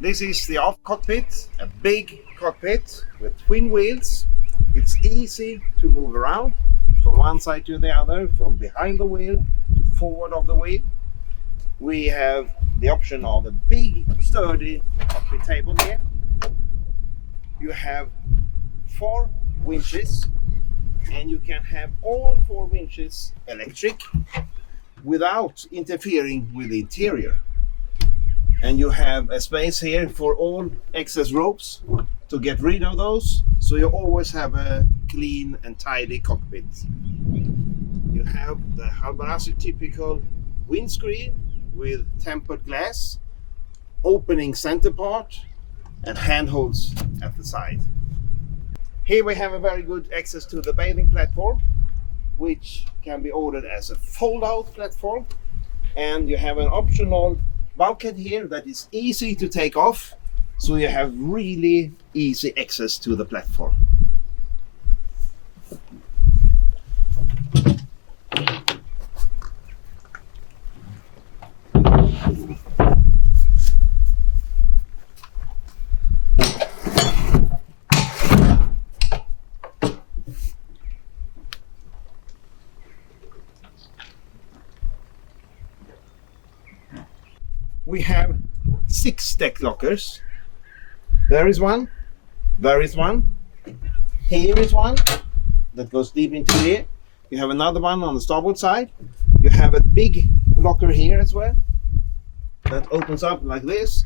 This is the aft cockpit, a big cockpit with twin wheels. It's easy to move around from one side to the other, from behind the wheel to forward of the wheel. We have the option of a big sturdy cockpit table here. You have 4 winches, and you can have all 4 winches electric without interfering with the interior. And you have a space here for all excess ropes to get rid of those, so you always have a clean and tidy cockpit. You have the Hallberg-Rassy typical windscreen with tempered glass, opening center part, and handholds at the side. Here we have a very good access to the bathing platform, which can be ordered as a fold-out platform, and you have an optional bulkhead here that is easy to take off, so you have really easy access to the platform. We have 6 deck lockers. There is one, there is one, here is one that goes deep into here. You have another one on the starboard side. You have a big locker here as well that opens up like this.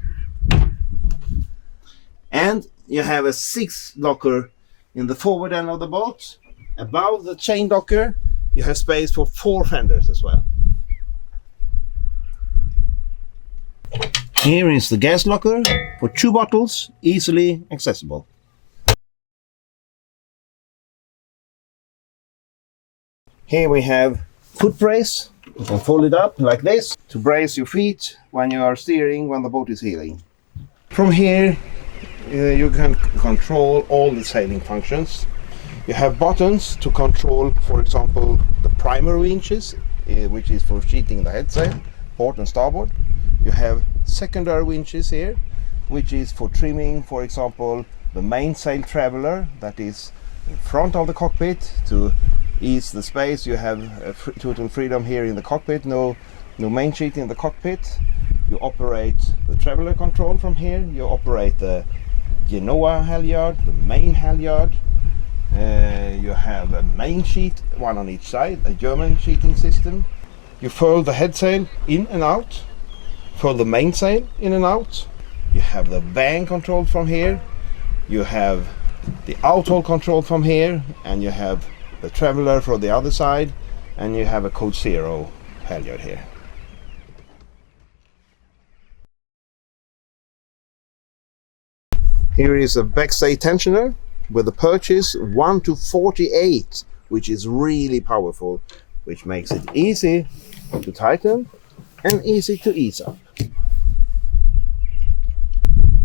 And you have a 6th locker in the forward end of the boat. Above the chain locker, you have space for 4 fenders as well. Here is the gas locker for 2 bottles, easily accessible. Here we have foot brace. You can fold it up like this to brace your feet when you are steering when the boat is heeling. From here you can control all the sailing functions. You have buttons to control, for example, the primary winches, which is for sheeting the headsail, port and starboard. You have secondary winches here, which is for trimming, for example, the mainsail traveler that is in front of the cockpit to ease the space. You have total freedom here in the cockpit, no main sheet in the cockpit. You operate the traveler control from here. You operate the Genoa halyard, the main halyard. You have a main sheet, one on each side, a German sheeting system. You furl the headsail in and out, furl the mainsail in and out. You have the van control from here. You have the outhaul control from here, and you have the traveler from the other side, and you have a code 0 halyard here. Here is a backstay tensioner with a purchase 1 to 48, which is really powerful, which makes it easy to tighten and easy to ease up.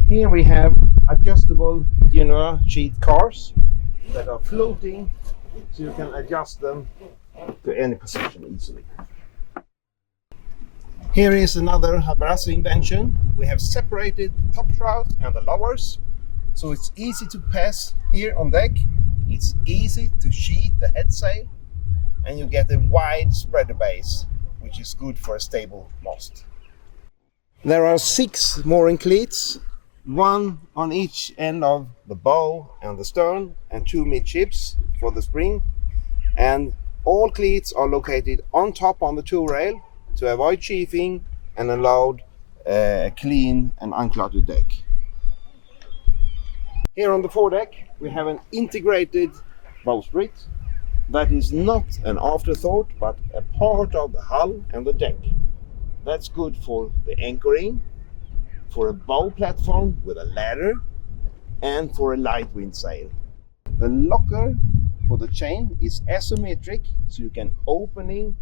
Here we have adjustable Genoa sheet cars that are floating, so you can adjust them to any position easily. Here is another Hallberg-Rassy invention. We have separated the top shrouds and the lowers, so it's easy to pass here on deck. It's easy to sheet the headsail, and you get a wide spreader base, which is good for a stable mast. There are 6 mooring cleats, 1 on each end of the bow and the stern, and 2 midships for the spring. And all cleats are located on top on the tow rail to avoid chafing and allow a clean and uncluttered deck. Here on the foredeck we have an integrated bowsprit that is not an afterthought but a part of the hull and the deck. That's good for the anchoring, for a bow platform with a ladder, and for a light wind sail. The locker for the chain is asymmetric, so you can opening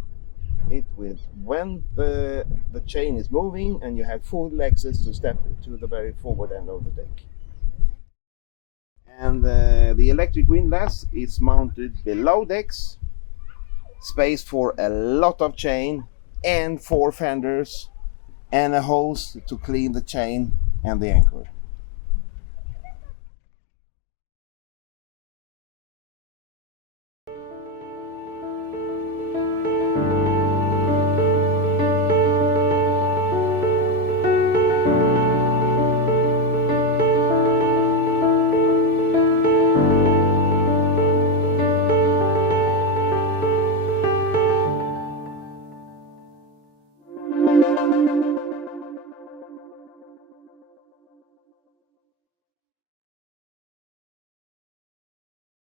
it with when the chain is moving, and you have full access to step to the very forward end of the deck. And the electric windlass is mounted below decks, space for a lot of chain and 4 fenders and a hose to clean the chain and the anchor.